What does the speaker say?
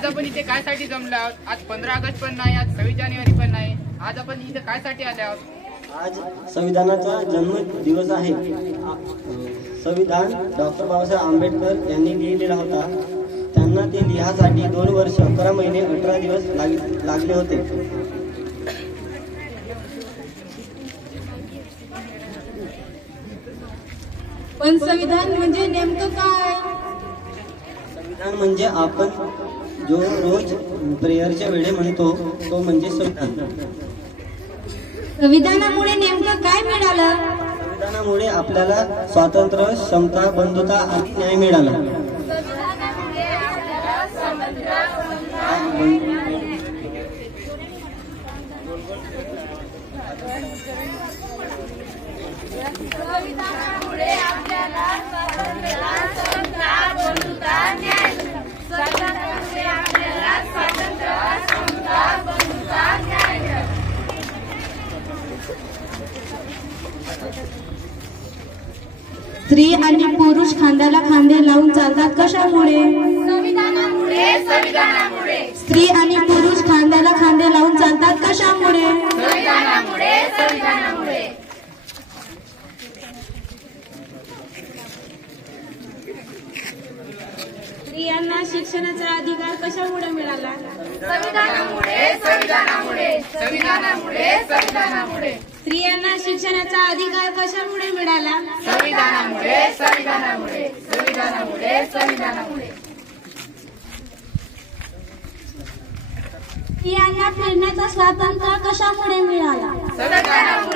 आज आपण इथे काय साठी जमलो आहोत? आज 15 ऑगस्ट पण नाही, आज 26 जानेवारी पण नाही. आज आपण इथे काय साठी आले आहोत? आज संविधानाचा जन्म दिवस आहे. संविधान डॉक्टर बाबासाहेब आंबेडकर यांनी लिहिलेला होता. त्यांना ते लिहासाठी 2 वर्ष 11 महिने 18 दिवस लागले होते. पण संविधान म्हणजे नेमकं काय? संविधान म्हणजे आपण जो रोज प्रेयरच्या वेळी म्हणतो तो म्हणजे संविधान. संविधानामुळे नेमकं काय मिळालं? संविधानामुळे आपल्याला स्वातंत्र्य, समता, बंधुता आणि न्याय मिळाला. संविधानामुळे आपल्याला स्वातंत्र्य, समता, बंधुता, न्याय. स्वातंत्र्यामुळे आपल्याला स्वातंत्र्य, समता, बंधुता, न्याय. स्त्री आणि पुरुष खांद्याला खांदे लावून चालतात कशामुळे? संविधानामुळे. संविधानामुळे. स्त्री आणि पुरुष खांद्याला खांदे लावून चालतात कशामुळे? संविधानामुळे. संविधानामुळे. स्त्रियांना शिक्षणाचा अधिकार कशामुळे मिळाला? संविधानामुळे. संविधानामुळे. संविधानामुळे. संविधानामुळे. स्त्रियांना शिक्षणाचा अधिकार कशामुळे मिळाला? संविधानामुळे. संविधानामुळे. संविधानामुळे. संविधानामुळे. स्त्रियांना फिरण्याचं स्वातंत्र्य कशामुळे मिळाला? संविधानामुळे.